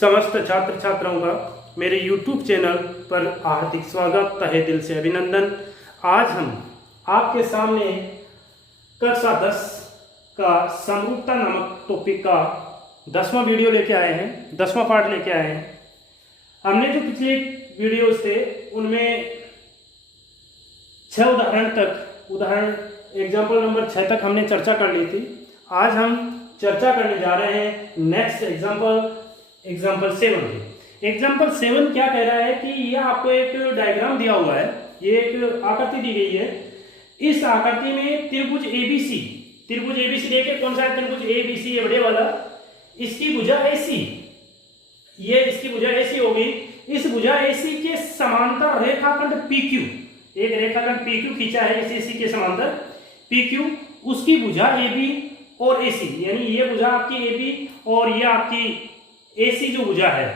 समस्त छात्र छात्राओं का मेरे YouTube चैनल पर हार्दिक स्वागत, तहे दिल से अभिनंदन। आज हम आपके सामने कक्षा 10 का समरूपता नामक टॉपिक का 10वां वीडियो लेके आए हैं, 10वां पार्ट लेके आए हैं। हमने जो पिछले वीडियोस थे उनमें 6 उदाहरण एग्जाम्पल नंबर 6 तक हमने चर्चा कर ली थी। आज हम चर्चा करने जा रहे हैं नेक्स्ट एग्जाम्पल 7 की। एग्जाम्पल 7 क्या कह रहा है कि ये आपको एक डायग्राम दिया हुआ है, ये एक आकृति दी गई है। इस आकृति में त्रिभुज एबीसी देखिए कौन सा है त्रिभुज एबीसी, ये बड़े वाला, इसकी भुजा AC, ये इसकी भुजा AC होगी। इस भुजा AC के समांतर रेखाखंड PQ, एक रेखाखंड PQ खींचा है इस AC के समांतर PQ, उसकी भुजा AB और AC, यानी ये भुजा आपकी AB और ये आपकी AC जो भुजा है,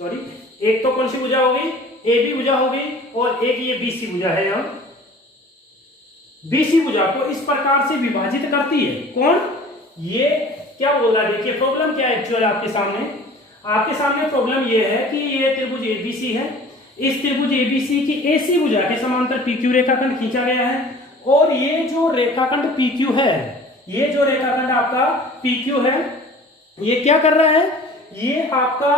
सॉरी एक तो कौन सी भुजा होगी, AB भुजा होगी, और एक ये BC भुजा है। यहाँ BC भुजा को इस प्रकार से विभाजित करती है कौन, ये क्या बोल रहा है, देखिए प्रॉब्लम क्या है एक्चुअल आपके सामने प्रॉब्लम ये है कि ये त्रिभुज ABC है, इस त्रिभुज ABC की AC भुजा के समांतर PQ रेखाखंड खींचा गया है, और ये जो रेखाखंड PQ है, ये जो रेखाखंड आपका PQ है, ये क्या कर रहा है, ये आपका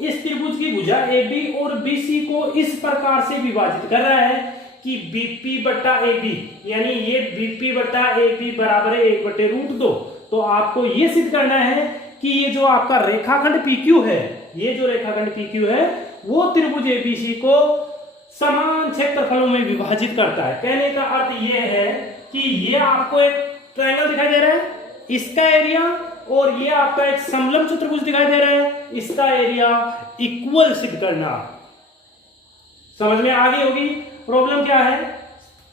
इस त्रिभुज की भुजा AB और BC को इस प्रकार से विभाजित कर रहा है कि BP बट्टा AB, यानी ये BP बट्टा AB बराबर है 1/√2। तो आपको ये सिद्ध करना है कि ये जो आपका रेखाखंड PQ है, ये जो रेखाखंड PQ है वो त्रिभुज ABC को समान क्षेत्रफलों में विभाजित करता है। कहने का अर्थ ये है कि ये आपको एक ट्रायंगल दिखाई दे रहा है, इसका एरिया, और ये आपका एक समलंब चतुर्भुज दिखाई दे रहा है, इसका एरिया इक्वल सिद्ध करना। समझ में आ गई होगी प्रॉब्लम क्या है,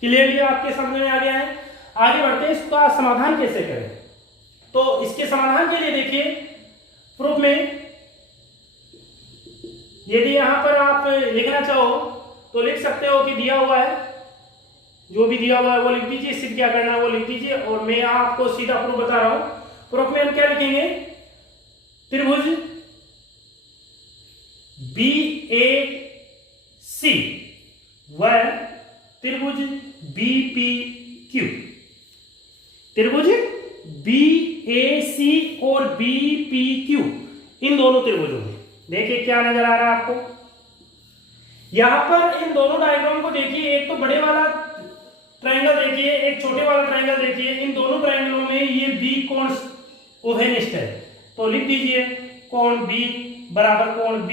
क्लियरली आपके समझ में आ गया है। आगे बढ़ते हैं, इसका समाधान कैसे करें। तो इसके समाधान के लिए देखिए प्रूफ में, यदि यहां पर आप लिखना चाहो तो लिख सकते हो कि दिया हुआ है, जो भी दिया हुआ है वो लिख दीजिए, सिद्ध क्या करना है वो लिख दीजिए, और मैं यहां आपको सीधा प्रूफ बता रहा हूं। प्रूफ में हम क्या लिखेंगे, त्रिभुज BAC व त्रिभुज BPQ, त्रिभुज BAC और BPQ, इन दोनों त्रिभुजों में देखिए क्या नजर आ रहा है आपको। यहां पर इन दोनों डायग्राम को देखिए, एक तो बड़े वाला ट्रायंगल देखिए, एक छोटे वाला ट्रायंगल देखिए। इन दोनों ट्रायंगलों में ये B कोण उभयनिष्ठ है, तो लिख दीजिए कोण B बराबर कोण B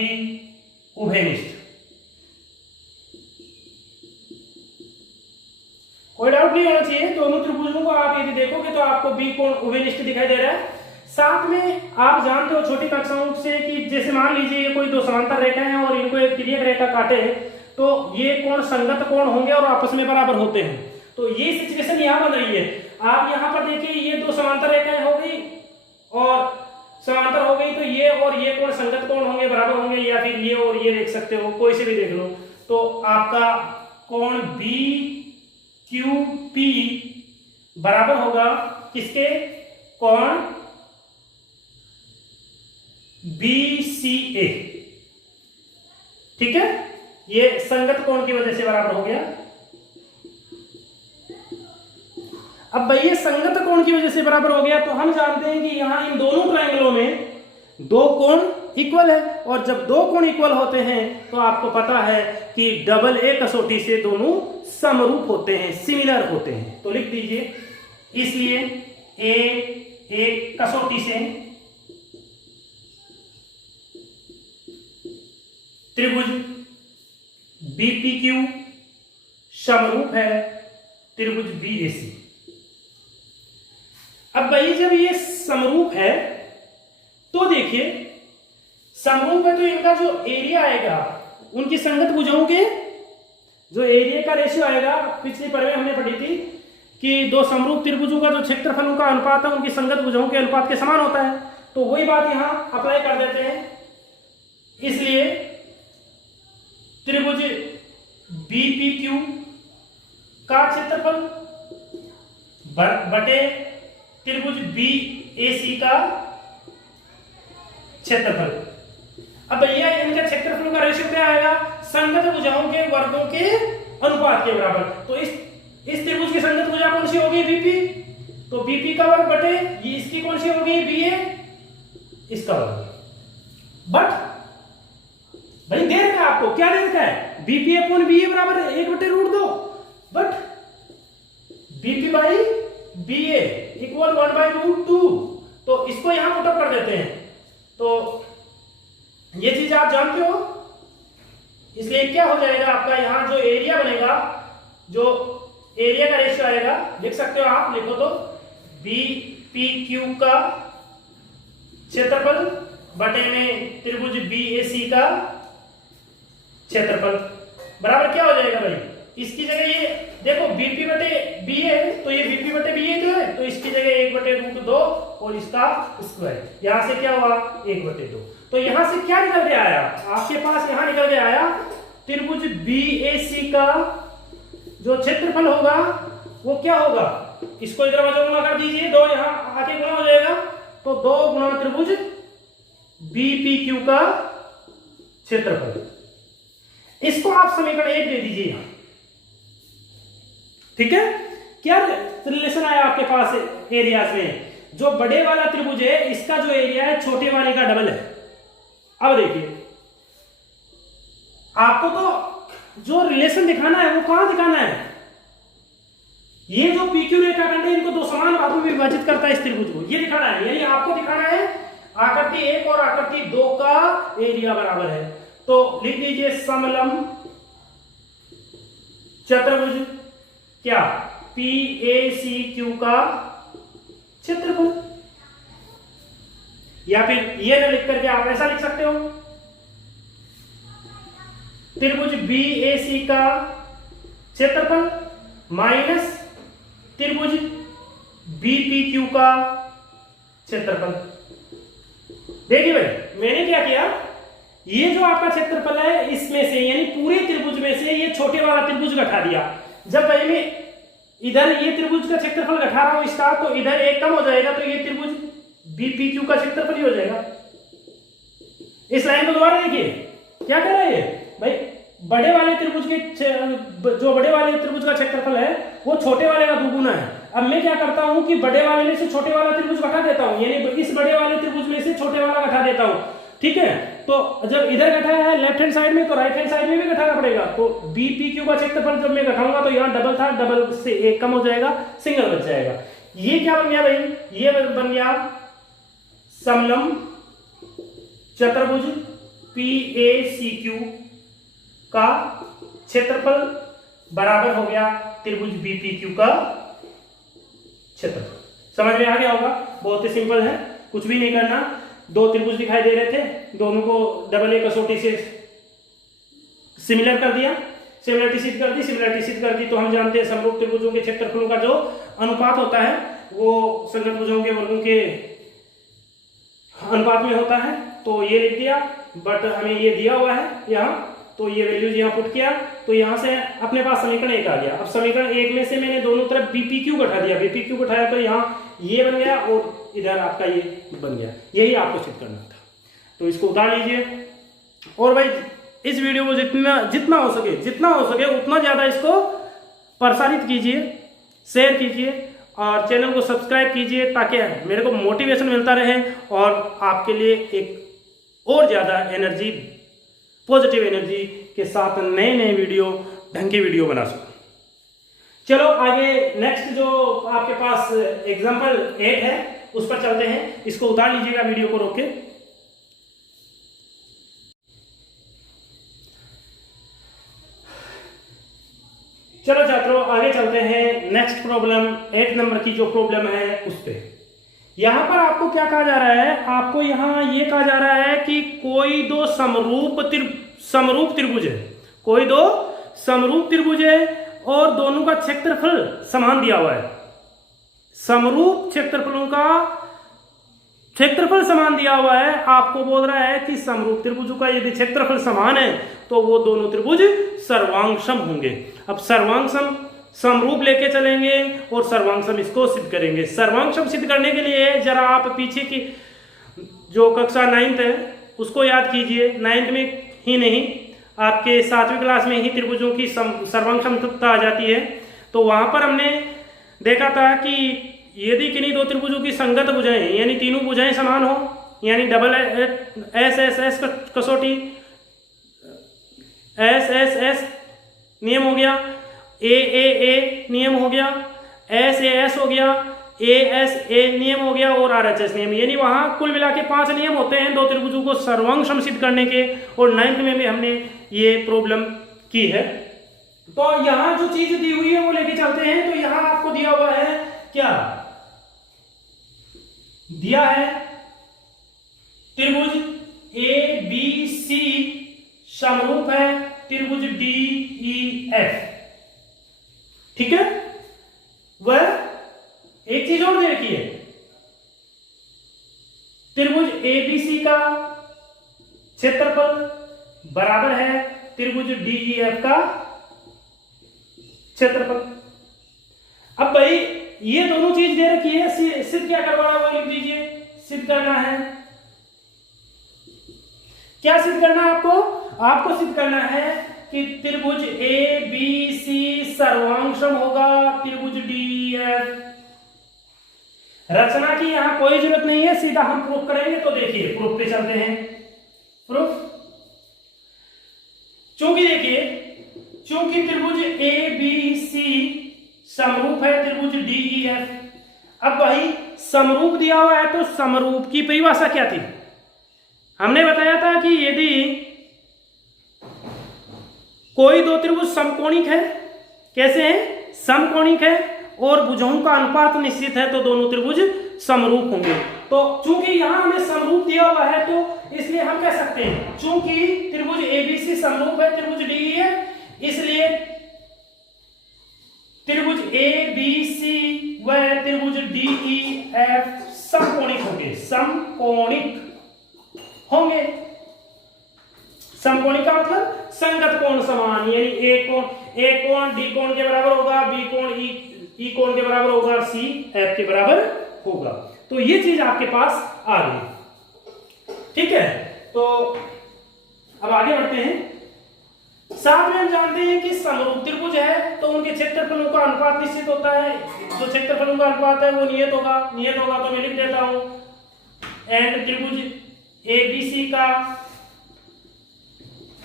उभयनिष्ठ। कोई डाउट नहीं होना चाहिए। दोनों त्रिभुजों को आप यदि देखोगे तो आपको B कोण उभयनिष्ठ दिखाई दे रहा है। साथ में आप जानते हो छोटी कक्षाओं से कि जैसे मान लीजिए ये कोई दो समांतर रेखाएं हैं और इनको एक तिर्यक रेखा काटे तो ये कोण संगत कोण होंगे और आपस में बराबर होते हैं। तो ये सिचुएशन यहाँ बन रही है। आप यहाँ पर देखिए ये दो समांतर रेखाएं हो गई और समांतर हो गई, तो ये और ये कोण संगत कोण होंगे, बराबर होंगे, या फिर ये और ये देख सकते हो, कोई से भी देख लो। तो आपका कोण BQP बराबर होगा किसके, कोण BCA, ठीक है, ये संगत कोण की वजह से बराबर हो गया। अब भाई ये संगत कोण की वजह से बराबर हो गया, तो हम जानते हैं कि यहां इन दोनों ट्रायंगलों में दो कोण इक्वल है, और जब दो कोण इक्वल होते हैं तो आपको पता है कि डबल A कसौटी से दोनों समरूप होते हैं, सिमिलर होते हैं। तो लिख दीजिए, इसलिए A कसौटी से त्रिभुज BPQ समरूप है त्रिभुज BAC। अब भाई जब ये समरूप है तो देखिए समरूप है तो इनका जो एरिया आएगा, उनकी संगत भुजाओं के जो एरिया का रेशियो आएगा, पिछली पढ़ में हमने पढ़ी थी कि दो समरूप त्रिभुजों का जो क्षेत्रफलों का अनुपात है उनकी संगत भुजाओं के अनुपात के समान होता है। तो वही बात यहां अप्लाई कर देते हैं, इसलिए त्रिभुज BPQ का क्षेत्रफल बटे त्रिभुज BAC का क्षेत्रफल, अब भैया इनका क्षेत्रफल का रेशियो क्या आएगा, संगत भुजाओं के वर्गों के अनुपात के बराबर। तो इस त्रिभुज की संगत भुजा कौन सी होगी, बीपी, तो बीपी का वर्ग बटे ये इसकी कौन सी होगी, बीए, इसका वर्ग। बट भाई दे रखा है आपको, क्या दे रखा है, बीपी अपॉन बीए बराबर 1/√2, but BP by BA equal 1/√2। तो इसको यहां पुटअप कर देते हैं, तो ये चीज आप जानते हो, इसलिए क्या हो जाएगा आपका यहां जो एरिया बनेगा, जो एरिया का रेशियो आएगा, लिख सकते हो आप, लिखो तो बी पी क्यू का क्षेत्रफल बटे में त्रिभुज बी ए सी का क्षेत्रफल बराबर क्या हो जाएगा भाई, इसकी जगह ये देखो बीपी बटे बी है, तो ये बीपी बटे बी है जो है, तो इसकी जगह 1/√2 और इसका स्क्वायर, यहां से क्या हुआ 1/2। तो यहां से क्या निकल के आया आपके पास, यहां निकल के आया त्रिभुज बी ए सी का जो क्षेत्रफल होगा वो क्या होगा, इसको इधर वजह गुणा कर दीजिए, 2 यहां आके गुणा हो जाएगा, तो 2 गुणा त्रिभुज बीपीक्यू का क्षेत्रफल, इसको आप समीकरण 1 दे दीजिए यहां, ठीक है। क्या रिलेशन आया आपके पास एरियाज में, जो बड़े वाला त्रिभुज है इसका जो एरिया है छोटे वाले का डबल है। अब देखिए आपको तो जो रिलेशन दिखाना है वो कहां दिखाना है, ये जो पीक्यू रेखाखंड है इनको 2 समान भागों में विभाजित करता है इस त्रिभुज को, ये दिखाना है, यानी आपको दिखाना है आकृति 1 और आकृति 2 का एरिया बराबर है। तो लिख दीजिए समलंब चतुर्भुज क्या PACQ का क्षेत्रफल, या फिर ये न लिख करके आप ऐसा लिख सकते हो, त्रिभुज BAC का क्षेत्रफल माइनस त्रिभुज BPQ का क्षेत्रफल। देखिए भाई मैंने क्या किया, ये जो आपका क्षेत्रफल है इसमें से यानी पूरे त्रिभुज में से ये छोटे वाला त्रिभुज घटा दिया। जब भाई मैं इधर ये त्रिभुज का क्षेत्रफल घटा रहा हूं इसका, तो इधर एक कम हो जाएगा, तो ये त्रिभुज BPQ का क्षेत्रफल ही हो जाएगा। इस लाइन को दोबारा देखिए क्या कर रहा है भाई, बड़े वाले त्रिभुज के जो बड़े वाले त्रिभुज का क्षेत्रफल है वो छोटे वाले का दुगुना है। अब मैं क्या करता हूं कि बड़े वाले में से छोटे वाला त्रिभुज घटा देता हूं, यानी इस बड़े वाले त्रिभुज में से छोटे वाला घटा देता हूं, ठीक है। तो जब इधर घटाया है लेफ्ट हैंड साइड में, तो राइट हैंड साइड में भी घटाना पड़ेगा। तो BPQ का क्षेत्रफल जब मैं घटाऊंगा तो यहाँ डबल था, डबल से एक कम हो जाएगा, सिंगल बच जाएगा। ये क्या बन गया भाई, ये बन गया समलंब चतुर्भुज PACQ का क्षेत्रफल बराबर हो गया त्रिभुज BPQ का क्षेत्रफल। समझ में आ गया होगा, बहुत ही सिंपल है, कुछ भी नहीं करना। 2 त्रिभुज दिखाई दे रहे थे, दोनों को डबल ए कसौटी से सिमिलर कर दिया, सिमिलरिटी सिद्ध कर दी, सिमिलरिटी सिद्ध कर दी तो हम जानते हैं समरूप त्रिभुजों के क्षेत्रफलों का जो अनुपात होता है वो संगत भुजाओं के वर्गों के अनुपात में होता है। तो ये लिख दिया, बट हमें ये दिया हुआ है यहाँ, तो ये वैल्यूज यहाँ पुट किया, तो यहाँ से अपने पास समीकरण 1 आ गया। अब समीकरण 1 में से मैंने दोनों तरफ BPQ घटा दिया, BPQ घटाया तो यहाँ ये बन गया और इधर आपका ये बन गया, यही आपको सिद्ध करना था। तो इसको उतार लीजिए, और भाई इस वीडियो को जितना हो सके उतना ज्यादा इसको प्रसारित कीजिए, शेयर कीजिए और चैनल को सब्सक्राइब कीजिए, ताकि मेरे को मोटिवेशन मिलता रहे और आपके लिए एक और ज्यादा एनर्जी, पॉजिटिव एनर्जी के साथ नए वीडियो, ढंग के वीडियो बना सकूं। चलो आगे नेक्स्ट जो आपके पास एग्जांपल 8 है उस पर चलते हैं। इसको उतार लीजिएगा वीडियो को रोक के। चलो छात्रों आगे चलते हैं, नेक्स्ट प्रॉब्लम 8 नंबर की जो प्रॉब्लम है उस पे। यहां पर आपको क्या कहा जा रहा है, आपको यहां ये कहा जा रहा है कि कोई 2 समरूप त्रिभुज है, कोई 2 समरूप त्रिभुज है और दोनों का क्षेत्रफल समान दिया हुआ है। समरूप क्षेत्रफलों का क्षेत्रफल समान दिया हुआ है, आपको बोल रहा है कि समरूप त्रिभुजों का यदि क्षेत्रफल समान है तो वो दोनों त्रिभुज सर्वांगसम होंगे। अब सर्वांगसम समरूप लेके चलेंगे और सर्वांगसम इसको सिद्ध करेंगे। सर्वांगसम सिद्ध करने के लिए जरा आप पीछे की जो कक्षा 9th है उसको याद कीजिए। 9th में ही नहीं, आपके 7वीं क्लास में ही त्रिभुजों की सर्वांग समता आ जाती है। तो वहां पर हमने देखा था कि यदि किन्हीं दो त्रिभुजों की संगत भुजाएं यानी तीनों भुजाएं समान हो, यानी डबल एस एस एस कसौटी, एस एस एस नियम हो गया, ए नियम हो गया, एस हो गया, ए नियम हो गया और RHS नियम, यानी वहां कुल मिला के 5 नियम होते हैं दो त्रिभुजों को सर्वांग समसिद्ध करने के। और 9th में भी हमने ये प्रॉब्लम की है। तो यहां जो चीज दी हुई है वो लेके चलते हैं। तो यहां आपको दिया हुआ है क्या, दिया है त्रिभुज ABC समरूप है त्रिभुज DEF, ठीक है। वह एक चीज और दे रखी है, त्रिभुज ABC का क्षेत्रफल बराबर है त्रिभुज DEF का क्षेत्रफल। अब भाई ये दोनों चीज दे रखी है, सिद्ध क्या करवाना वो लिख दीजिए। सिद्ध करना है, क्या सिद्ध करना है आपको? आपको सिद्ध करना है कि त्रिभुज ABC सर्वांगसम होगा त्रिभुज DEF। रचना की यहां कोई जरूरत नहीं है, सीधा हम प्रूफ करेंगे। तो देखिए प्रूफ पे चलते हैं। प्रूफ, चूंकि देखिए, चूंकि त्रिभुज ABC समरूप है त्रिभुज DEF। अब भाई समरूप दिया हुआ है तो समरूप की परिभाषा क्या थी? हमने बताया था कि यदि कोई दो त्रिभुज समकोणिक है, कैसे हैं? समकोणिक है और भुजाओं का अनुपात निश्चित है तो दोनों त्रिभुज समरूप होंगे। तो चूंकि यहां हमें समरूप दिया हुआ है तो इसलिए हम कह सकते हैं चूंकि त्रिभुज ABC समरूप है त्रिभुज DEF, इसलिए त्रिभुज ABC व त्रिभुज DEF समकोणिक होंगे। समकोणिक होंगे, समकोणिक का मतलब संगत कोण समान, यानी ए कोण D कोण के बराबर होगा, B कोण E कोण के बराबर होगा और C F के बराबर होगा। तो ये चीज आपके पास आ गई, ठीक है। तो अब आगे बढ़ते हैं। साथ में हम जानते हैं कि समरूप त्रिभुज है तो उनके क्षेत्रफलों का अनुपात निश्चित होता है। जो क्षेत्रफलों का अनुपात है वो नियत होगा। तो मैं लिख देता हूं, एंड त्रिभुज ABC का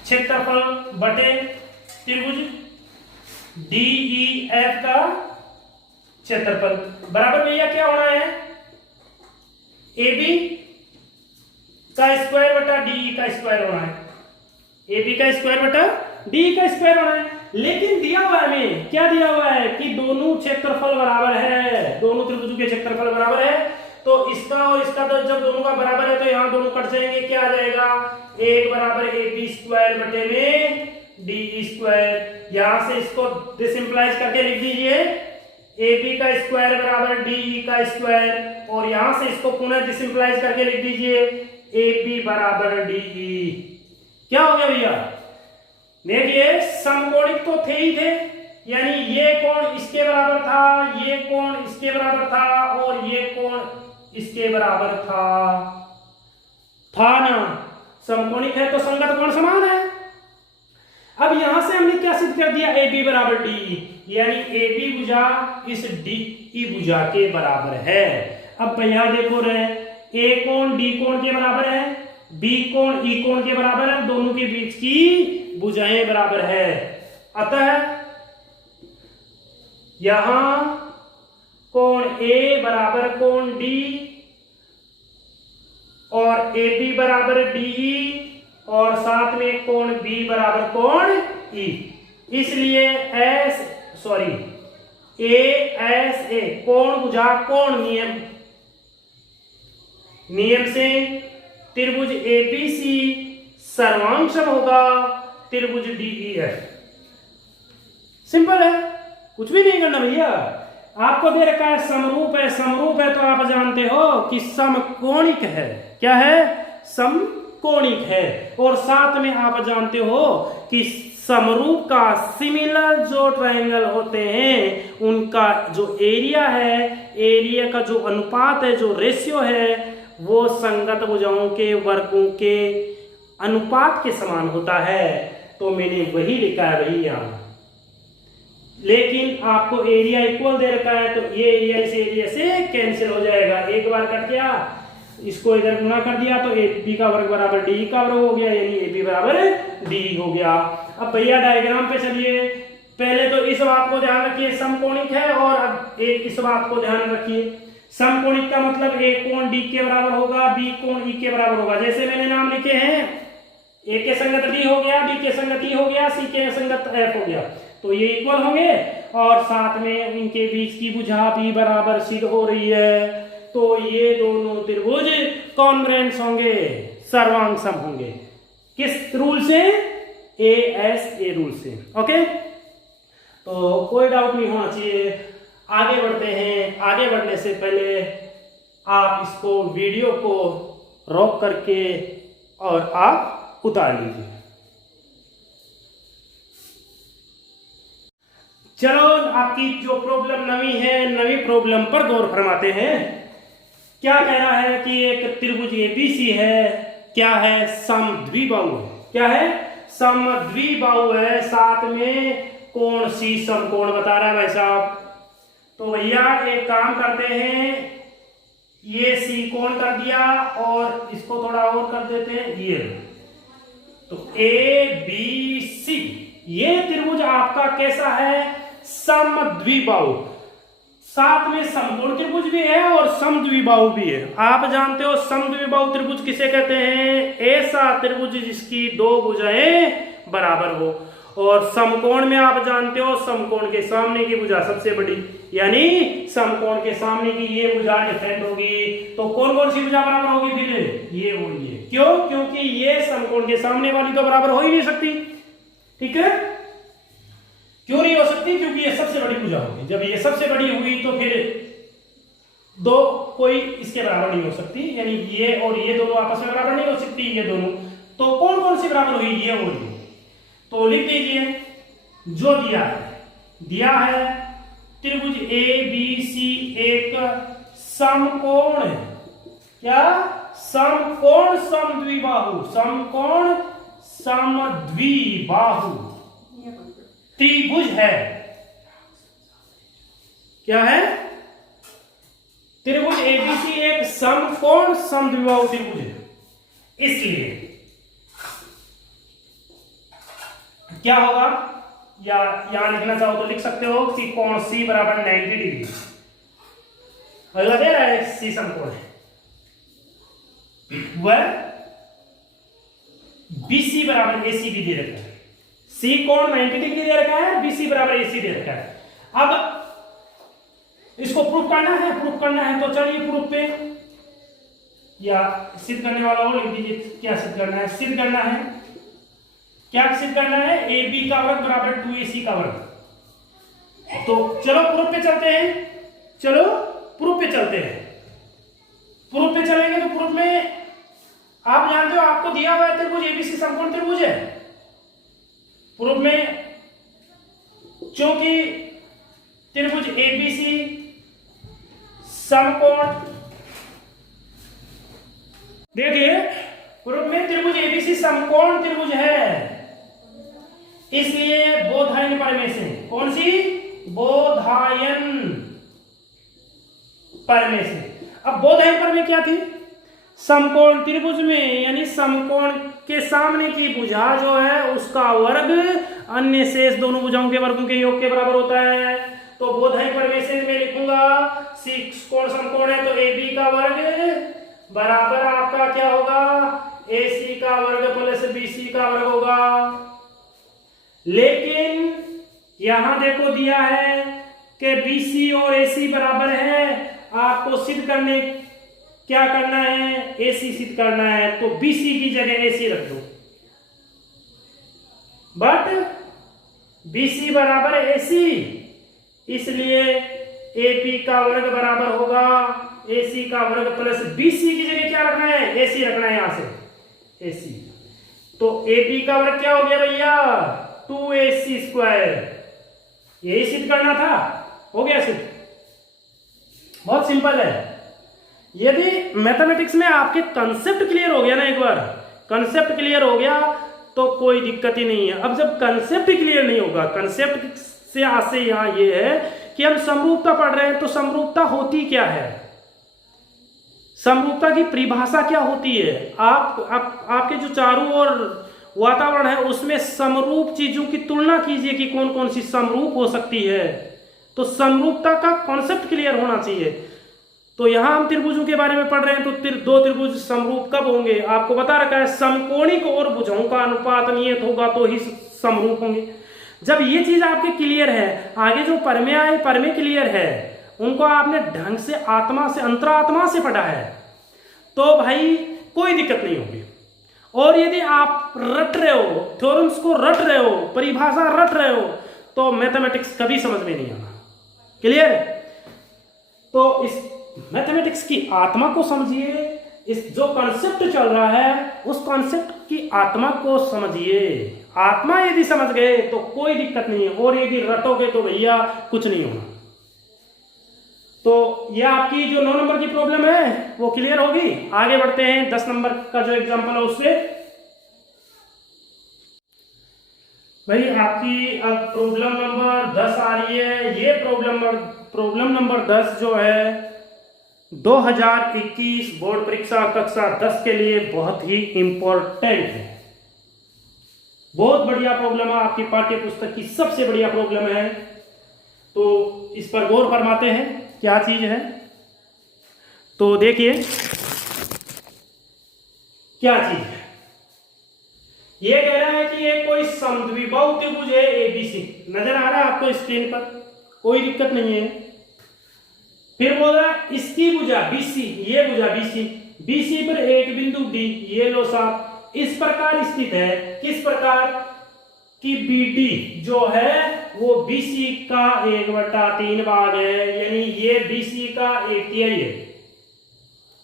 क्षेत्रफल बटे त्रिभुज DEF का क्षेत्रफल बराबर भैया क्या होना है? AB का स्क्वायर बटा DE का स्क्वायर होना है। AB का स्क्वायर बटा DE का स्क्वायर होना है। लेकिन दिया हुआ है हमें, क्या दिया हुआ है कि दोनों क्षेत्रफल बराबर है, दोनों त्रिभुजों के क्षेत्रफल बराबर है। तो इसका और इसका तो जब दोनों का बराबर है तो यहाँ दोनों कट जाएंगे, क्या आ जाएगा? 1 बराबर AB स्क्वायर बटे में DE स्क्वायर। यहां से इसको डिसिंप्लाइज करके लिख दीजिए, AB का स्क्वायर बराबर DE का स्क्वायर, और यहां से इसको पुनः डिसिंप्लाइज करके लिख दीजिए AB बराबर DE। क्या हो गया भैया? देखिए समकोणिक तो थे ही थे, यानी ये कोण इसके बराबर था, ये कोण इसके बराबर था और ये कोण इसके बराबर था ना। समकोणिक है तो संगत कोण समान है। अब यहां से हमने क्या सिद्ध कर दिया? AB बराबर DE, यानी AB भुजा इस DE भुजा के बराबर है। अब भैया देखो रहे, A कोण D कोण के बराबर है, B कोण E कोण के बराबर है, दोनों के बीच की भुजाएं बराबर है। अतः यहां कोण A बराबर कोण D और AB बराबर DE और साथ में कोण B बराबर कोण E, इसलिए ASA कोण भुजा कोण नियम से त्रिभुज ABC सर्वांगसम होगा त्रिभुज DEF। सिंपल है, कुछ भी नहीं करना भैया। आपको दे रखा है समरूप है, समरूप है तो आप जानते हो कि समकोणिक है। क्या है? समकोणिक है। और साथ में आप जानते हो कि समरूप का सिमिलर जो ट्रायंगल होते हैं उनका जो एरिया है, एरिया का जो अनुपात है, जो रेशियो है, वो संगत भुजाओं के वर्गों के अनुपात के समान होता है। तो मैंने वही लिखा है भाई यहाँ। लेकिन आपको एरिया इक्वल दे रखा है, तो ये एरिया इस एरिया से कैंसिल हो जाएगा। एक बार कट गया, इसको इधर गुणा कर दिया तो ए बी का वर्ग बराबर डी का वर्ग हो गया, यानी ए बी बराबर डी हो गया। अब भैया डायग्राम पे चलिए। पहले तो इस बात को ध्यान रखिए, समकोणिक है, और अब एक इस बात को ध्यान रखिए, समकोणिक का मतलब ए कोण डी के बराबर होगा, बी कोण ई के बराबर होगा। जैसे मैंने नाम लिखे हैं, ए के संगत डी हो गया, डी के संगत ई हो गया, सी के संगत एफ हो गया, तो ये इक्वल होंगे। और साथ में इनके बीच की भुजा भी बराबर सिद्ध हो रही है, तो ये दोनों त्रिभुज कॉन्ग्रुएंट होंगे, सर्वांग सम होंगे। किस रूल से? ए रूल से। ओके, तो कोई डाउट नहीं होना चाहिए। आगे बढ़ते हैं। आगे बढ़ने से पहले आप इसको वीडियो को रोक करके और आप उतार लीजिए। चलो, आपकी जो प्रॉब्लम नवी है, नवी प्रॉब्लम पर गौर फरमाते हैं। क्या कह रहा है कि एक त्रिभुज एबीसी है, क्या है? समद्विबाहु। क्या है? समद्विबाहु है, साथ में कोण सी समकोण बता रहा है भाई साहब। तो भैया एक काम करते हैं, ये सी कोण कर दिया और इसको थोड़ा और कर देते हैं, ये तो ए बी सी, ये त्रिभुज आपका कैसा है? समद्विबाहु, साथ में समकोण त्रिभुज भी है और समद्विबाहु भी है। आप जानते हो समद्विबाहु त्रिभुज किसे कहते हैं? ऐसा त्रिभुज जिसकी दो भुजाएं बराबर हो। और समकोण में आप जानते हो समकोण के सामने की भुजा सबसे बड़ी, यानी समकोण के सामने की ये भुजा डिफरेंट होगी। तो कौन कौन सी भुजा बराबर होगी? फिर ये और ये। क्यों? क्योंकि ये समकोण के सामने वाली तो बराबर हो ही नहीं सकती। ठीक है, क्यों नहीं हो सकती? क्योंकि ये सबसे बड़ी भुजा होगी। जब ये सबसे बड़ी हुई तो फिर दो कोई इसके बराबर नहीं हो सकती, यानी ये और ये दोनों आपस में बराबर नहीं हो सकती, ये दोनों। तो कौन कौन सी बराबर हुई? ये और ये। तो लिख दीजिए जो दिया है त्रिभुज ए बी सी एक समकोण है। क्या? समकोण समद्विबाहु, समकोण समद्विबाहु त्रिभुज है। क्या है? त्रिभुज एबीसी एक समकोण समद्विबाहु त्रिभुज है। इसलिए क्या होगा? या यहां लिखना चाहो तो लिख सकते हो कि कोण सी बराबर 90 डिग्री। अगला दे रहा है सी समकोण है, वह बीसी बराबर एसी भी दे रखा है। सी कोण 90 डिग्री दे रखा है, बीसी बराबर एसी दे रखा है। अब इसको प्रूफ करना है, तो चलिए प्रूफ पे, या सिद्ध करने वाला हो लिख दीजिए। क्या सिद्ध करना है? सिद्ध करना है, क्या सिद्ध करना है? ए बी का वर्ग बराबर 2ac का वर्ग। तो चलो प्रूफ पे चलते हैं। प्रूफ पे चलेंगे तो प्रूफ में आप जानते हो, आपको दिया हुआ है त्रिभुज एबीसी समकोण त्रिभुज है। प्रूफ में क्योंकि त्रिभुज एबीसी समकोण, देखिए प्रूफ में त्रिभुज एबीसी समकोण त्रिभुज है, इसलिए बोधायन परमेशन। कौन सी? बोधायन परमेशन। अब बोधायन पर में क्या थी? समकोण त्रिभुज में, यानी समकोण के सामने की भुजा जो है उसका वर्ग अन्य शेष दोनों भुजाओं के वर्गों के योग के बराबर होता है। तो बोधायन परमेशन में लिखूंगा सी कोण समकोण है, तो ए बी का वर्ग बराबर आपका क्या होगा? ए सी का वर्ग प्लस बी सी का वर्ग होगा। लेकिन यहां देखो दिया है कि BC और AC बराबर है। आपको सिद्ध करने क्या करना है? AC सिद्ध करना है, तो BC की जगह AC रख दो। बट BC बराबर AC, इसलिए AP का वर्ग बराबर होगा AC का वर्ग प्लस BC की जगह क्या रखना है? AC रखना है, यहां से AC। तो AB का वर्ग क्या हो गया भैया? 2ac square. यही सिद्ध करना था, हो गया सिद्ध। बहुत सिंपल है। यदि मैथमेटिक्स में आपके कंसेप्ट क्लियर हो गया ना, एक बार कंसेप्ट क्लियर हो गया तो कोई दिक्कत ही नहीं है। अब जब कंसेप्ट क्लियर नहीं होगा, कंसेप्ट से आज से यहां ये है कि हम समरूपता पढ़ रहे हैं, तो समरूपता होती क्या है, समरूपता की परिभाषा क्या होती है। आपके जो चारों ओर वातावरण है उसमें समरूप चीजों की तुलना कीजिए कि कौन कौन सी समरूप हो सकती है। तो समरूपता का कॉन्सेप्ट क्लियर होना चाहिए। तो यहां हम त्रिभुजों के बारे में पढ़ रहे हैं, तो दो त्रिभुज समरूप कब होंगे, आपको बता रखा है समकोणिक और भुजाओं का अनुपात नियत होगा तो ही समरूप होंगे। जब ये चीज आपके क्लियर है, आगे जो परमे क्लियर है, उनको आपने ढंग से आत्मा से अंतरात्मा से पढ़ा है, तो भाई कोई दिक्कत नहीं होगी। और यदि आप रट रहे हो, थ्योरम्स को रट रहे हो, परिभाषा रट रहे हो, तो मैथमेटिक्स कभी समझ में नहीं आना। क्लियर? तो इस मैथमेटिक्स की आत्मा को समझिए, इस जो कॉन्सेप्ट चल रहा है उस कॉन्सेप्ट की आत्मा को समझिए। आत्मा यदि समझ गए तो कोई दिक्कत नहीं है, और यदि रटोगे तो भैया कुछ नहीं होना। तो ये आपकी जो 9 नंबर की प्रॉब्लम है वो क्लियर होगी। आगे बढ़ते हैं 10 नंबर का जो एग्जांपल है उससे। भाई आपकी अब प्रॉब्लम नंबर 10 आ रही है। ये प्रॉब्लम नंबर 10 जो है 2021 बोर्ड परीक्षा कक्षा 10 के लिए बहुत ही इंपॉर्टेंट है। बहुत बढ़िया प्रॉब्लम है, आपकी पाठ्य पुस्तक की सबसे बढ़िया प्रॉब्लम है। तो इस पर गौर फरमाते हैं क्या चीज है। तो देखिए क्या चीज है। ये कह रहा है कि ये कोई समद्विबाहु त्रिभुज है एबीसी। नजर आ रहा है आपको स्क्रीन पर, कोई दिक्कत नहीं है। फिर बोल रहा है इसकी भुजा बीसी, ये भुजा बीसी, बीसी पर एक बिंदु डी, ये लो साहब इस प्रकार स्थित है। किस प्रकार कि बीडी जो है वो बीसी का 1/3 भाग है, यानी ये बीसी का 1/3 है।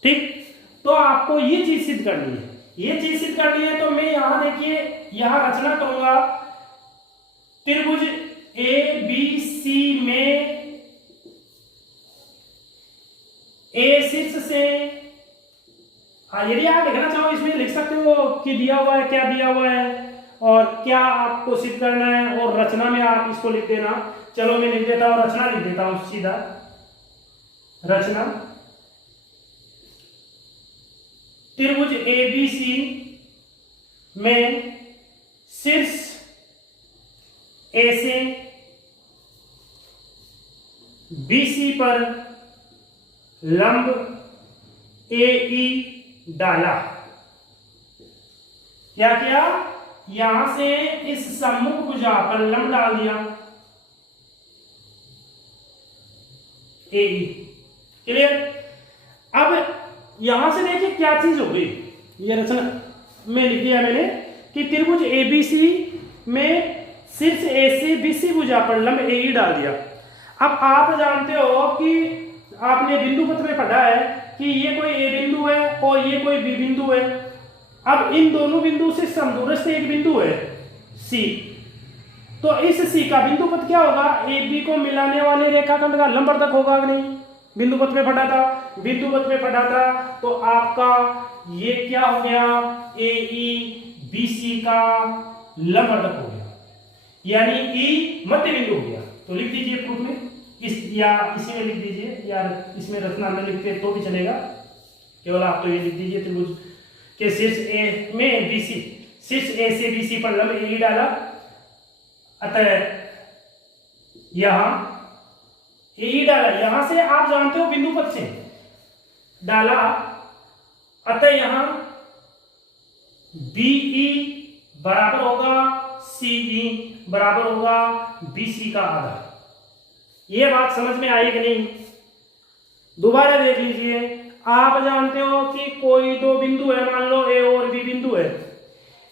ठीक, तो आपको ये चीज सिद्ध करनी है। ये चीज सिद्ध करनी है तो मैं यहां देखिए, यहां रचना करूंगा त्रिभुज ए बी सी में ए शीर्ष से, यदि आप लिखना चाहो इसमें लिख सकते हो कि दिया हुआ है, क्या दिया हुआ है और क्या आपको सिद्ध करना है, और रचना में आप इसको लिख देना। चलो मैं लिख देता हूं, रचना लिख देता हूं सीधा। रचना त्रिभुज एबीसी में शीर्ष ए से बीसी पर लंब एई डाला। क्या किया, यहां से इस सम्मुख भुजा पर लंब डाल दिया एई। क्लियर? अब यहां से देखिए क्या चीज हो गई। ये रचना में लिख दिया मैंने कि त्रिभुज एबीसी में शीर्ष ए से बीसी भुजा पर लंब एई डाल दिया। अब आप जानते हो कि आपने बिंदु पथ में पढ़ा है कि ये कोई ए बिंदु है और ये कोई बी बिंदु है। अब इन दोनों बिंदु से समदूरस्थ एक बिंदु है सी, तो इस सी का बिंदु पथ क्या होगा, ए बी को मिलाने वाले रेखाखंड का लंबवर्धक होगा कि नहीं। बिंदु पथ में पढ़ा था, बिंदु पथ में पढ़ा था, तो आपका ये क्या हो गया, ए ई बी सी का लंबवर्धक हो गया, यानी ई मध्य बिंदु हो गया। तो लिख दीजिए प्रूफ में, या इसी में लिख दीजिए, या इसमें रचना में लिखते तो भी चलेगा, केवल आप तो ये लिख दीजिए त्रिभुज के शीर्ष ए में बीसी, शीर्ष ए से बीसी पर लंब ए डाला, अतः यहां ए डाला, यहां से आप जानते हो बिंदु पथ से डाला, अतः यहां बीई बराबर होगा सीई बराबर होगा बीसी का आधा। ये बात समझ में आई कि नहीं? दोबारा देख लीजिए। आप जानते हो कि कोई दो बिंदु है, मान लो ए और बी बिंदु है,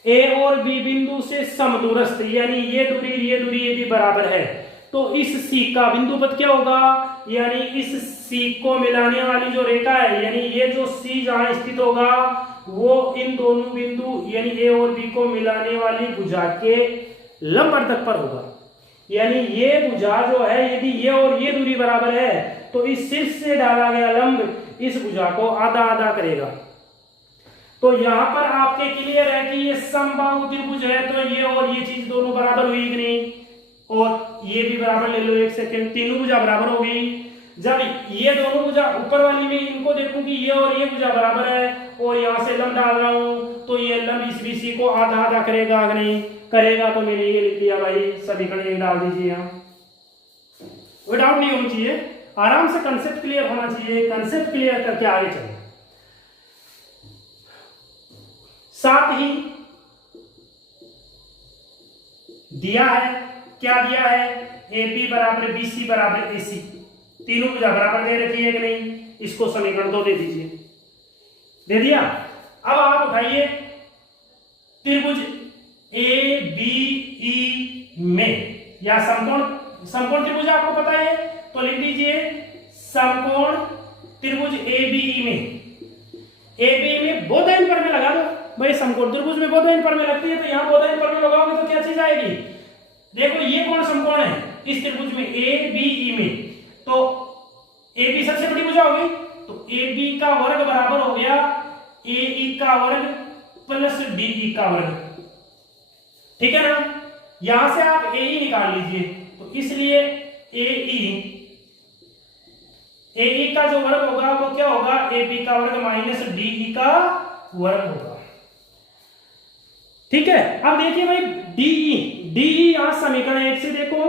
ए और बी बिंदु से समदूरस्थ, यानी ये दूरी यदि बराबर है, तो इस सी का बिंदु पथ क्या होगा, यानी इस सी को मिलाने वाली जो रेखा है, यानी ये जो सी जहां स्थित होगा वो इन दोनों बिंदु यानी ए और बी को मिलाने वाली भुजा के लंबवर्धक पर होगा। यानी ये भुजा जो है यदि ये और ये दूरी बराबर है तो इस शीर्ष से डाला गया लंब इस भुजा को आधा आधा करेगा। तो यहां पर आपके क्लियर है कि ये समबाहु त्रिभुज है, तो ये और ये चीज दोनों बराबर हुई कि नहीं, और ये भी बराबर ले लो, एक सेकंड, तीनों भुजा बराबर हो गई। जब ये दोनों भुजा ऊपर वाली में इनको देखूं कि ये और ये भुजा बराबर है और यहां से लंब डाल रहा हूं तो ये लंब इस बीसी को आधा आधा करेगा कि नहीं करेगा, तो मैंने ये लिख लिया भाई, समीकरण एक डाल दीजिए यहां। कोई डाउट नहीं होना चाहिए, आराम से कंसेप्ट क्लियर होना चाहिए, कंसेप्ट क्लियर करके आगे चले। साथ ही दिया है, क्या दिया है, AB बराबर BC बराबर AC, तीनों भुजा बराबर दे रखी है कि नहीं, इसको समीकरण 2 दे दीजिए, दे दिया। अब आप उठाइए त्रिभुज ABE में, या समकोण त्रिभुज आपको पता है तो लिख दीजिए समकोण त्रिभुज ABE में, ABE में बोधायन पर में लगा दो भाई, समकोण त्रिभुज में बोधायन पर में लगती है तो यहां बोधायन पर में लगाओगे तो क्या चीज आएगी, देखो ये कौन समकोण है इस त्रिभुज में ABE में, तो AB सबसे बड़ी भुजा होगी तो AB का वर्ग बराबर हो गया AE का वर्ग प्लस DE का वर्ग, ठीक है ना। यहां से आप AE निकाल लीजिए, तो इसलिए AE का जो वर्ग होगा वो क्या होगा, AB का वर्ग माइनस DE का वर्ग होगा, ठीक है। अब देखिए भाई DE यहां समीकरण 1 से देखो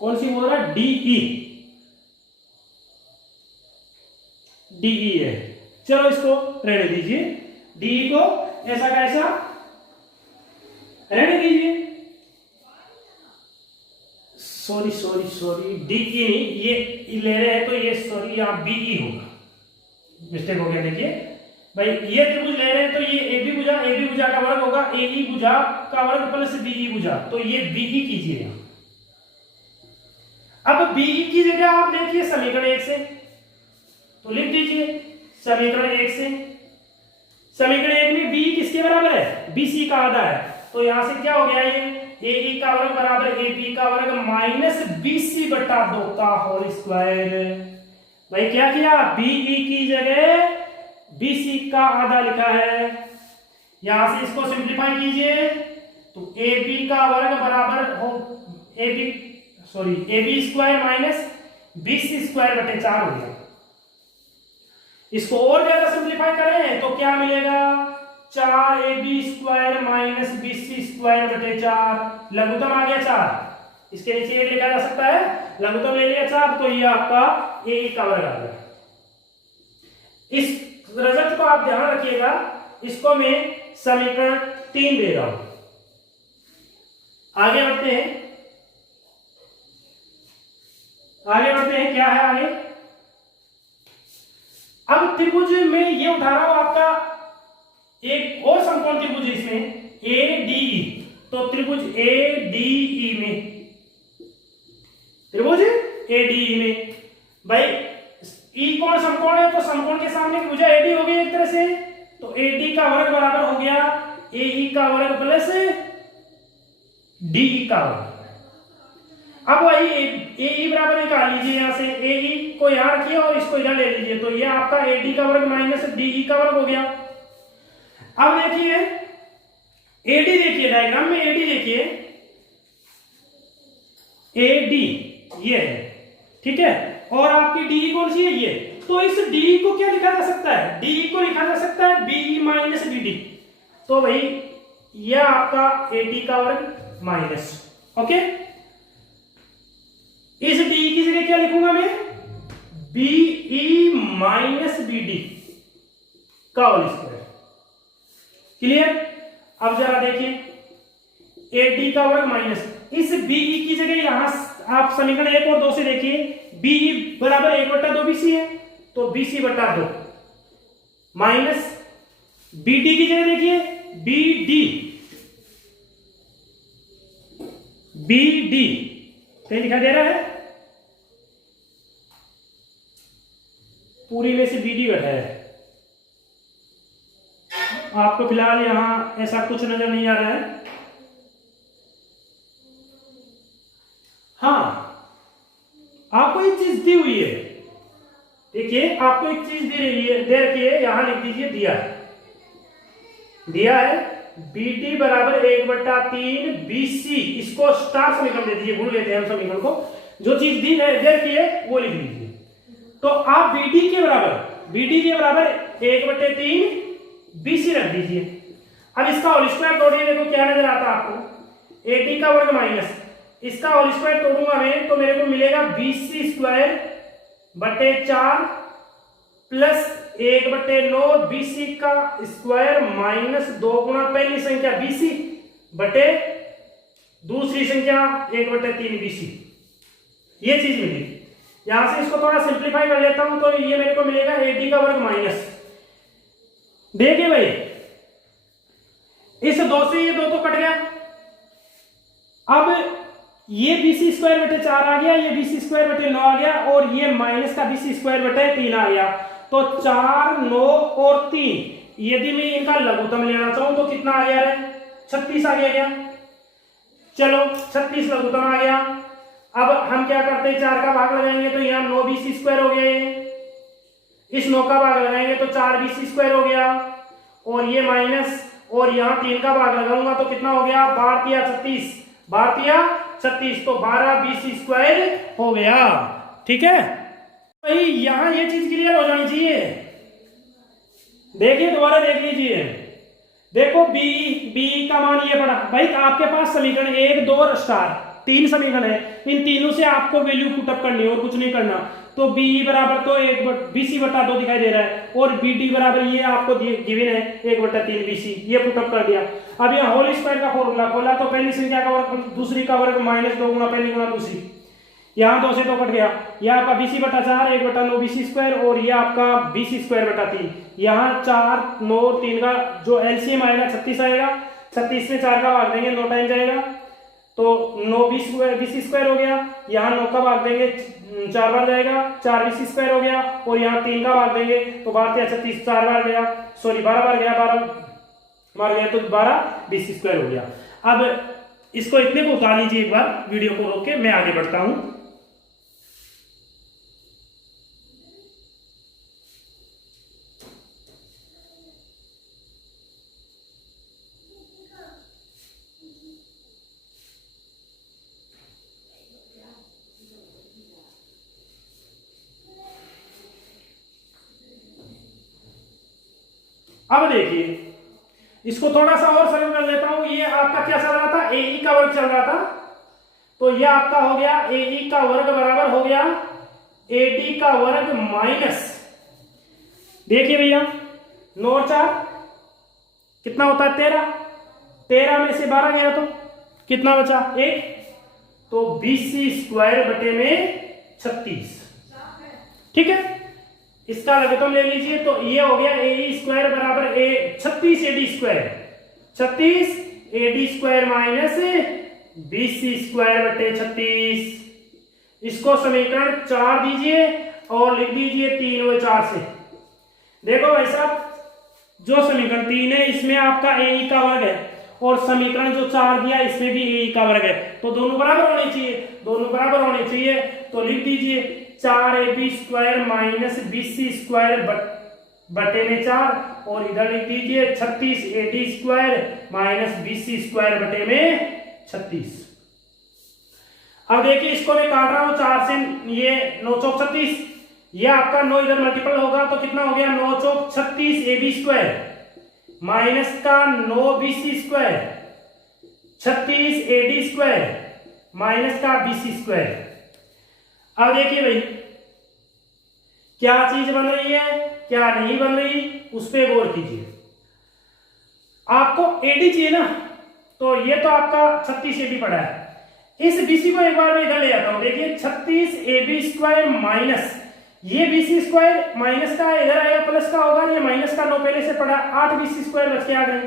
कौन सी बोल रहा है, DE है, चलो इसको रहने दीजिए, DE को ऐसा कैसा रहने दीजिए, सॉरी DE नहीं, ये ले रहे हैं तो ये सॉरी यहां BE होगा, मिस्टेक हो गया। देखिए भाई ये त्रिभुज ले रहे हैं तो ये AB भुजा का वर्ग होगा AE भुजा का वर्ग प्लस BE भुजा, तो ये BE कीजिए। अब BE की जगह आप देखिए समीकरण 1 से, तो लिख दीजिए समीकरण 1 से, समीकरण 1 में BE किसके बराबर है, BC का आधा है, तो यहां से क्या हो गया, ये AE का वर्ग बराबर AB का वर्ग माइनस BC बटा 2 का होल स्क्वायर। भाई क्या किया, BE की जगह BC का आधा लिखा है, यहां से इसको सिंप्लीफाई कीजिए तो AB का वर्ग बराबर हो AB square minus BC square बटे 4 हो गया। इसको और ज्यादा सिंप्लीफाई करें तो क्या मिलेगा, 4AB square minus BC square बटे 4, लघुत्तम आ गया 4, इसके नीचे ये लिखा जा सकता है, लघुत्तम ले लिया 4, तो ये आपका AE का वर्ग आ गया। इस रिजल्ट को आप ध्यान रखिएगा, इसको मैं समीकरण 3 दे रहा हूं। आगे बढ़ते हैं, क्या है आगे, अब त्रिभुज में ये उठा रहा हूं आपका एक और समकोण त्रिभुज, इसमें ADE, तो त्रिभुज ADE में, त्रिभुज ADE में भाई E कोण समकोण है तो समकोण के सामने की भुजा AD हो गई एक तरह से, तो AD का वर्ग बराबर हो गया AE का वर्ग प्लस DE का वर्ग। अब वही AE बराबर निकाल लीजिए, यहां से AE को यहां रखिए और इसको इधर ले लीजिए, तो ये आपका AD का वर्ग माइनस DE का वर्ग हो गया। अब देखिए AD, देखिए डायग्राम में AD देखिए, AD ये है, ठीक है, और आपकी DE कौन सी है, ये, तो इस DE को क्या लिखा जा सकता है, DE को लिखा जा सकता है BE माइनस BD, तो भाई यह आपका AD का वर्ग माइनस, ओके, इस DE की जगह क्या लिखूंगा मैं, BE माइनस BD का होल स्क्वायर, क्लियर। अब जरा देखिए AD का वर्ग माइनस, इस BE की जगह यहां आप समीकरण 1 और 2 से देखिए, BE बराबर 1/2 BC है, तो BC बटा 2 माइनस BD की जगह देखिए BD कहीं दिखाई दे रहा है, पूरी में से BD घटा है, आपको फिलहाल यहां ऐसा कुछ नजर नहीं आ रहा है, हाँ, आपको एक चीज दी हुई है, देखिए आपको एक चीज दे रही है, दे रखी है, यहां लिख दीजिए दिया है BT बराबर 1/3 BC, इसको स्टार समीकरण दे दीजिए, भूल गए थे हम समीकरण को, जो चीज दी है दे रखी है वो लिख दीजिए। तो आप BD के बराबर 1/3 BC रख दीजिए। अब इसका होल स्क्वायर तोड़िए, देखो क्या नजर आता है आपको, AD का वर्ग माइनस इसका होल स्क्वायर तोड़ूंगा मैं तो मेरे को मिलेगा BC² बटे 4 प्लस 1/9 BC का स्क्वायर माइनस 2 गुना पहली संख्या BC बटे दूसरी संख्या 1/3 BC, ये चीज मिली। यहां से इसको थोड़ा सिंप्लीफाई कर लेता हूं तो ये मेरे को मिलेगा AD का वर्ग माइनस, देखिए भाई इस 2 से ये 2 तो कट गया, अब ये BC² बटे 4 आ गया, ये BC² बटे 9 आ गया, और ये माइनस का BC² बटे 3 आ गया। तो 4, 9 और 3, यदि मैं इनका लघुत्तम लेना चाहूं तो कितना आ गया रे? 36 आ गया क्या? चलो 36 लघुत्तम आ गया। अब हम क्या करते हैं, 4 का भाग लगाएंगे तो यहाँ 9 BC² हो गया, इस 9 का भाग लगाएंगे तो 4 BC² हो गया, और ये माइनस, और यहाँ 3 का भाग लगाऊंगा तो कितना हो गया, 12 36 तो 12 BC² हो गया। ठीक है भाई, यहां ये चीज क्लियर हो जानी चाहिए। देखिए दोबारा देख लीजिए, देखो बी का मान ये पड़ा भाई, आपके पास समीकरण 1, 2 और स्टार 3 समीकरण है, इन तीनों से आपको वैल्यू पुटअप करनी है और कुछ नहीं करना। तो बी बराबर तो BC बटा 2 दिखाई दे रहा है, और BD बराबर ये आपको गिवन है 1/3 BC, ये पुटअप कर दिया। अब यहाँ होल स्क्वायर का फॉर्मूला खोला तो पहली संख्या का वर्ग दूसरी का वर्ग माइनस 2 गुना पहली गुना दूसरी, यहाँ 2 से 2 कट गया, ये आपका BC बटा 4 1/9 BC², और ये आपका BC² बटा 3, यहाँ 4, 9, 3 का जो LCM आएगा 36 आएगा, 36 से 4 का भाग देंगे 9 टाइम जाएगा तो 9 BC² हो गया, यहाँ 9 का भाग देंगे 4 बार जाएगा, 4 BC² हो गया, और यहाँ 3 का भाग देंगे तो 12 36 4 बार गया, सॉरी 12 बार गया, 12 बार गया तो 12 BC² हो गया। अब इसको इतने को उतार लीजिए, एक बार वीडियो को रोक के मैं आगे बढ़ता हूं। अब देखिए इसको थोड़ा सा और सरल कर लेता हूं, ये आपका क्या चल रहा था, AE का वर्ग चल रहा था, तो ये आपका हो गया AE का वर्ग बराबर हो गया AD का वर्ग माइनस, देखिए भैया 9 और 4 कितना होता है 13, 13 में से 12 गया तो कितना बचा 1, तो BC² बटे में 36। ठीक है, इसका लघुत्तम ले लीजिए तो ये हो गया AE² बराबर 36 AD² माइनस BC² बटे 36। इसको समीकरण 4 दीजिए और लिख दीजिए 3 व 4 से। देखो भाई साहब, जो समीकरण 3 है इसमें आपका AE का वर्ग है, और समीकरण जो 4 दिया इसमें भी AE का वर्ग है, तो दोनों बराबर होने चाहिए, तो लिख दीजिए 4AB² माइनस BC² बटे में 4, और इधर लिख दीजिए 36 AD² माइनस BC² बटे में 36। अब देखिए इसको मैं काट रहा हूं 4 से, ये 9 चौक 36, ये आपका 9 इधर मल्टीपल होगा तो कितना हो गया 9 चौक 36 AB² माइनस का 9 BC² 36 AD² माइनस का BC²। अब देखिए भाई क्या चीज बन रही है क्या नहीं बन रही, उस पर गौर कीजिए। आपको AD चाहिए ना, तो ये तो आपका 36 AD पड़ा है, इस BC को एक बार मैं इधर ले जाता हूं, देखिए 36 AB² माइनस ये BC² माइनस का इधर आएगा प्लस का होगा, ये माइनस का 9 पहले से पड़ा, 8 BC² बच के आ गए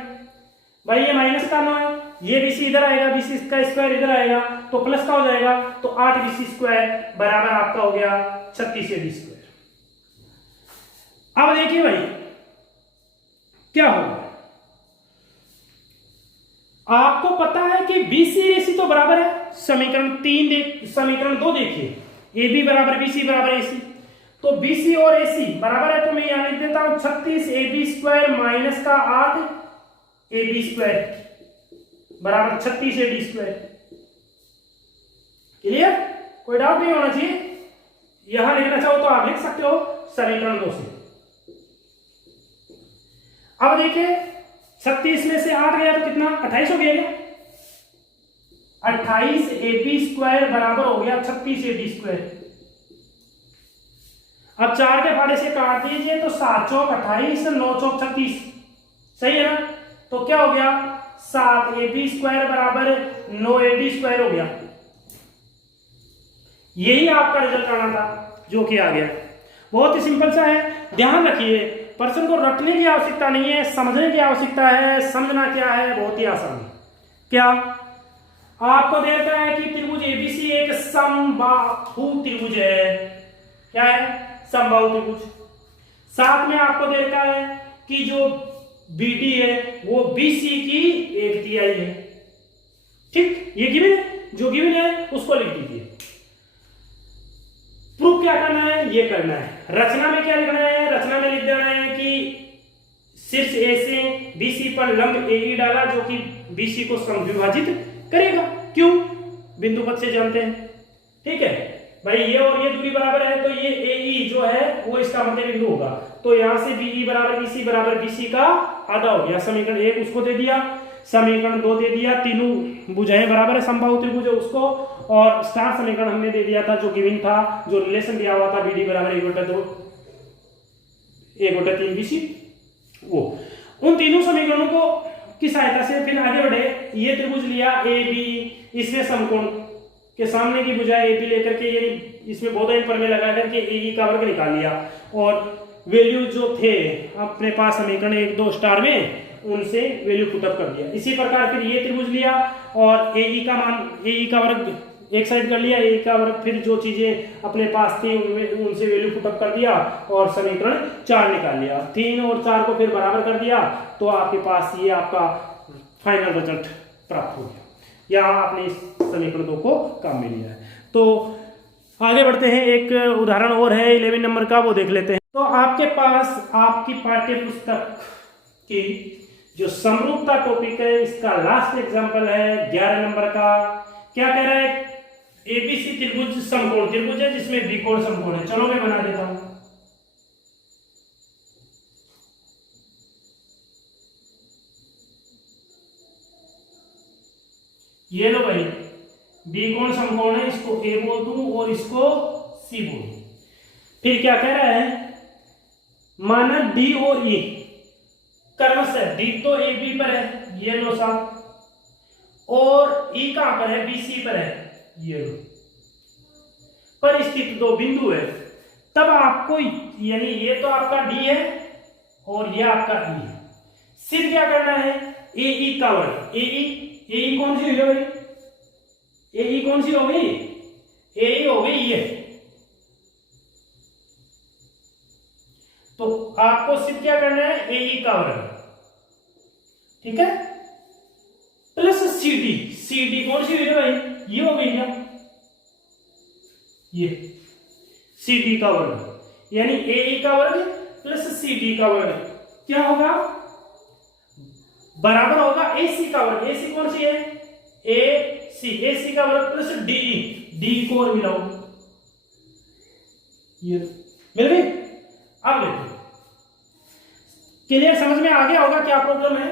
भाई, ये माइनस का 9 है, ये BC इधर आएगा, BC का स्क्वायर इधर आएगा तो प्लस का हो जाएगा, तो 8 BC² बराबर आपका हो गया 36 AD²। अब देखिए भाई क्या होगा, आपको पता है कि BC AC तो बराबर है, समीकरण 2 देखिए, ए बी बराबर बी सी बराबर ए सी। तो बी सी और ए सी बराबर है, तो मैं यहां लिख देता हूं 36 ए बी स्क्वायर माइनस का 8 ए बी स्क्वायर बराबर 36 ए डी स्क्वायर। क्लियर? कोई डाउट नहीं होना चाहिए। यहां लिखना चाहो तो आप लिख सकते हो समीकरण 2 से। अब देखिए 36 में से 8 गया तो कितना, 28 हो गया। 28 ए बी स्क्वायर बराबर हो गया 36 ए डी स्क्वायर। अब 4 के फाड़े से काट दीजिए तो 7 चौक 28, 9 चौक 36, सही है ना। तो क्या हो गया, 7 ए बी स्क्वायर बराबर 9 ए डी स्क्वायर हो गया। यही आपका रिजल्ट आना था, जो कि आ गया। बहुत ही सिंपल सा है। ध्यान रखिए, प्रश्न को रटने की आवश्यकता नहीं है, समझने की आवश्यकता है। समझना क्या है, बहुत ही आसान है। क्या आपको देखा है कि त्रिभुज एबीसी एक समबाहु त्रिभुज है। क्या है? समबाहु त्रिभुज। साथ में आपको देखा है कि जो बीडी है वो बीसी की 1/3 है। ठीक, ये गिवन है, जो गिवन है उसको लिख दीजिए। प्रूफ क्या करना है, ये करना है। रचना में क्या लिखना है, रचना में लिख देना है कि शीर्ष ए से बीसी पर लंब एई डाला जो कि बीसी को समविभाजित करेगा। क्यों? बिंदु पद से जानते हैं। ठीक है भाई, ये और ये दूरी बराबर है तो ये एई जो है वो इसका मध्य बिंदु होगा। तो यहां से बीई बराबर बीसी बराबर बीसी का आधा हो गया। समीकरण 1 उसको दे दिया, समीकरण 2 दे दिया। तीनों भुजाएं बराबर है, समबाहु त्रिभुज है उसको। और स्टार समीकरण हमने दे दिया था, जो गिवन था, जो रिलेशन दिया हुआ था बीडी बराबर 1/2 1/3 बीसी, वो उन तीनों समीकरणों को की सहायता से फिर आगे बढ़े। ये त्रिभुज लिया ए बी, इसमें समकोण के सामने की भुजा ए बी लेकर के ये इसमें बहुत प्रमेय लगा करके ए का वर्ग निकाल लिया और वैल्यू जो थे अपने पास समीकरण 1, 2 स्टार में, उनसे वैल्यू पुटअप कर दिया। इसी प्रकार फिर ये त्रिभुज लिया और ए का मान, ए का वर्ग एक साइड कर लिया, ए का वर्ग, फिर जो चीजें अपने पास थी उनमें उनसे वैल्यू पुटअप कर दिया और समीकरण 4 निकाल लिया। 3 और 4 को फिर बराबर कर दिया तो आपके पास ये आपका फाइनल रिजल्ट प्राप्त हो गया। यहाँ आपने इस समीकरण 2 को काम में लिया है। तो आगे बढ़ते हैं, एक उदाहरण और है 11 नंबर का, वो देख लेते हैं। तो आपके पास आपकी पाठ्य पुस्तक की जो समरूपता टॉपिक है, इसका लास्ट एग्जांपल है 11 नंबर का। क्या कह रहा है, एबीसी त्रिभुज समकोण त्रिभुज है जिसमें बी कोण समकोण है। चलो मैं बना देता हूं। ये लो भाई, बी कोण समकोण है, इसको ए बोल दूं और इसको सी बोल दूं। फिर क्या कह रहा है, माना डी और ई क्रमश है, डी तो ए बी पर है, ये लो साहब, और ई कहां पर है, बी सी पर है, ये लो, पर स्थित 2 बिंदु है। तब आपको, यानी ये तो आपका डी है और ये आपका ई है। सिर्फ क्या करना है, ए ई का वर्ग, ए ई कौन सी हुई भाई, ए ई कौन सी हो गई, ए ई हो गई ये। तो आपको सिर्फ क्या करना है, ए ई का वर्ग, ठीक है, प्लस सी डी कौन सी हुई भाई, ये हो गई क्या, ये सी डी का वर्ग, यानी ए ई का वर्ग प्लस सी डी का वर्ग क्या होगा, बराबर होगा ए सी का वर्ग। ए सी कौन सी है, ए सी का वर्ग प्लस डी, डी को और मिलाओ, ये मिल गई। अब देखो, क्लियर, समझ में आ गया होगा क्या प्रॉब्लम है।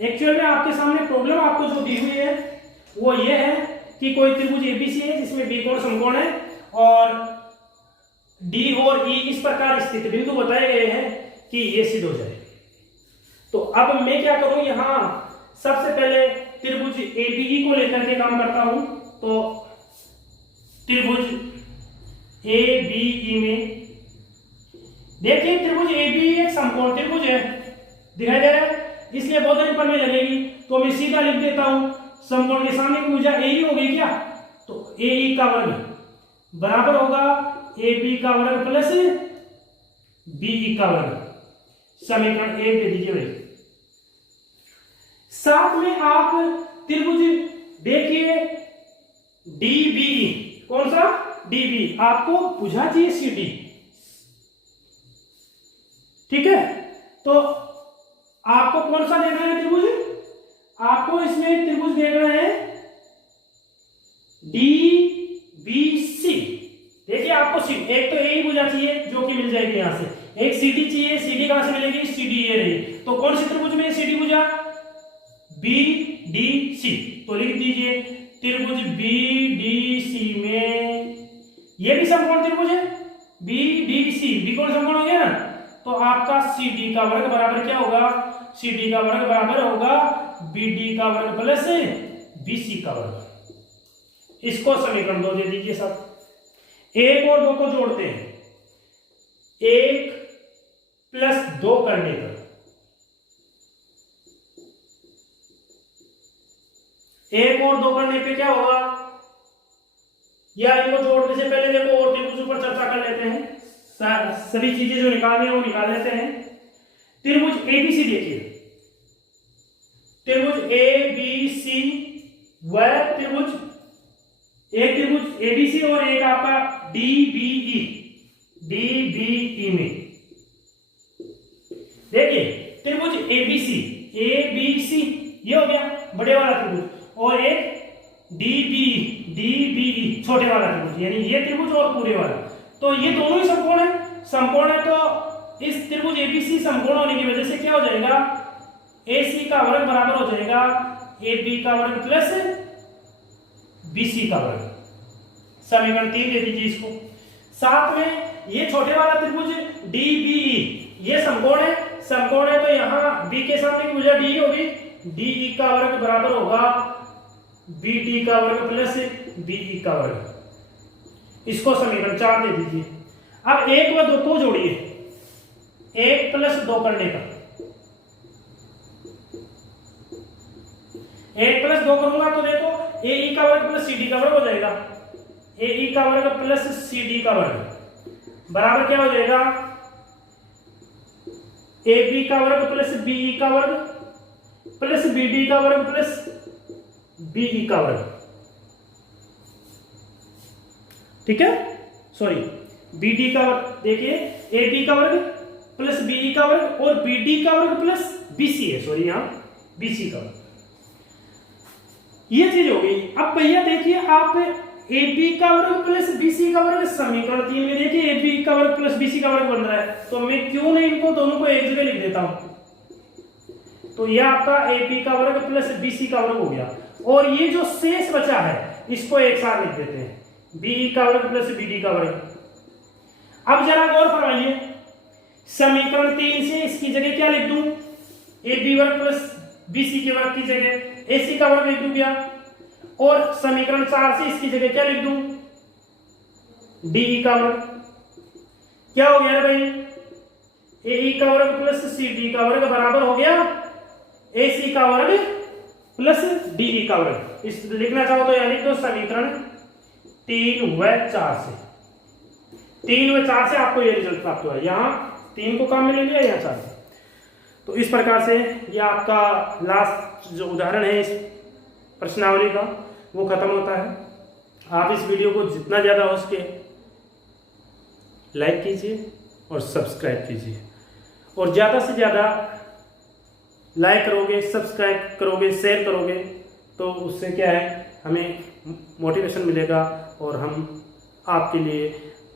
एक्चुअल में आपके सामने प्रॉब्लम आपको जो दी हुई है वो ये है कि कोई त्रिभुज एबीसी है जिसमें बी कोण समकोण है और डी और ई इस प्रकार स्थित बिंदु बताए गए हैं कि ये सिद्ध हो जाए। तो अब मैं क्या करूं, यहां सबसे पहले त्रिभुज एबीई को लेकर के काम करता हूं। तो त्रिभुज एबीई में देखिए, त्रिभुज एबीई एक समकोण त्रिभुज है, दिखाई दे रहा है, इसलिए बहुत दिन पर में लगेगी। तो मैं सीधा लिख देता हूं, समकोण के सामने की भुजा एई हो गई क्या, तो एई का वर्ग बराबर होगा ए बी का वर्ग प्लस बीई का वर्ग। समीकरण 1 दे दीजिए भाई। साथ में आप त्रिभुज देखिए DBE, कौन सा? DBE। आपको बुझा चाहिए CD, ठीक है। तो आपको कौन सा देखना है त्रिभुज? आपको इसमें त्रिभुज देखना है DBC। देखिए आपको एक तो ए बुझा चाहिए जो कि मिल जाएगी यहां से, एक CD चाहिए, CD कहां से मिलेगी? CD ये रही। तो कौन सी त्रिभुज में CD बुझा? BDC। तो लिख दीजिए त्रिभुज BDC में ये भी समकोण त्रिभुज है BDC, बी कौन समकोण हो गया ना। तो आपका CD का वर्ग बराबर क्या होगा? CD का वर्ग बराबर होगा BD का वर्ग प्लस BC का वर्ग। इसको समीकरण 2 दे दीजिए सब। 1 और 2 को जोड़ते हैं, 1 + 2 करने पर 1 और 2 करने पे क्या होगा? या इनको जोड़ने से पहले देखो और त्रिभुजों पर चर्चा कर लेते हैं, सभी चीजें जो निकालनी है वो निकाल लेते हैं। त्रिभुज ABC देखिए, त्रिभुज ABC व त्रिभुज, एक त्रिभुज ABC और एक आपका DBE में देखिए त्रिभुज ABC ये हो गया बड़े वाला त्रिभुज, और एक DBE छोटे वाला त्रिभुज, यानी ये त्रिभुज और पूरे वाला। तो ये दोनों ही समकोण है। तो इस त्रिभुज ABC समकोण होने की वजह से क्या हो जाएगा? AC का वर्ग बराबर हो जाएगा AB का वर्ग प्लस BC का वर्ग। समीकरण 3 दे दीजिए इसको। साथ में ये छोटे वाला त्रिभुज DBE ये समकोण है, तो यहाँ B के सामने की भुजा DE होगी, DE का वर्ग बराबर होगा BD का वर्ग प्लस BE का वर्ग। इसको समीकरण 4 दे दीजिए। अब 1 व 2 को जोड़िए, 1 + 2 करने का, 1 + 2 करूंगा तो देखो AE का वर्ग प्लस CD का वर्ग हो जाएगा, AE का वर्ग प्लस CD का वर्ग बराबर क्या हो जाएगा? AB का वर्ग प्लस BE का वर्ग प्लस BD का वर्ग प्लस BE का वर्ग, ठीक है। सॉरी, BD का वर्ग देखिए, AB का वर्ग प्लस BE का वर्ग और BD का वर्ग प्लस BC है, सॉरी यहां BC का वर्ग। ये चीज हो गई। अब भैया देखिए आप AB का वर्ग प्लस BC का वर्ग, समीकरण 3 में देखिए AB का वर्ग प्लस BC का वर्ग बन रहा है, तो मैं क्यों नहीं इनको दोनों को एक जगह लिख देता हूं। तो यह आपका AB का वर्ग प्लस BC का वर्ग हो गया, और ये जो शेष बचा है इसको एक साथ लिख देते हैं, BE का वर्ग प्लस BD का वर्ग। अब जरा गौर फरमाइए, समीकरण 3 से इसकी जगह क्या लिख दूं? AB वर्ग प्लस BC के वर्ग की जगह AC का वर्ग लिख दूं क्या? और समीकरण 4 से इसकी जगह क्या लिख दूं? DE का वर्ग। क्या हो गया भाई? AE का वर्ग प्लस CD का वर्ग बराबर हो गया AC का वर्ग प्लस DE का वर्ग। इस लिखना चाहो तो यानी तो समीकरण 3 व 4 से, 3 व 4 से आपको ये रिजल्ट प्राप्त हुआ। यहां 3 को काम में ले लिया, यहां 4 से। तो इस प्रकार से ये आपका लास्ट जो उदाहरण है इस प्रश्नावली का वो खत्म होता है। आप इस वीडियो को जितना ज़्यादा हो सके लाइक कीजिए और सब्सक्राइब कीजिए, और ज़्यादा से ज़्यादा लाइक करोगे, सब्सक्राइब करोगे, शेयर करोगे तो उससे क्या है, हमें मोटिवेशन मिलेगा और हम आपके लिए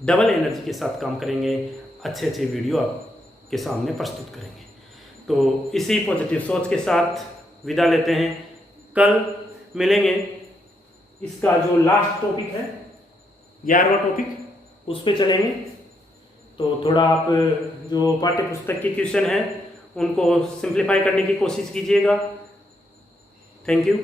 डबल एनर्जी के साथ काम करेंगे, अच्छे अच्छे वीडियो आपके सामने प्रस्तुत करेंगे। तो इसी पॉजिटिव सोच के साथ विदा लेते हैं। कल मिलेंगे, इसका जो लास्ट टॉपिक है 11वां टॉपिक, उस पर चलेंगे। तो थोड़ा आप जो पाठ्य पुस्तक के क्वेश्चन हैं उनको सिंप्लीफाई करने की कोशिश कीजिएगा। Thank you.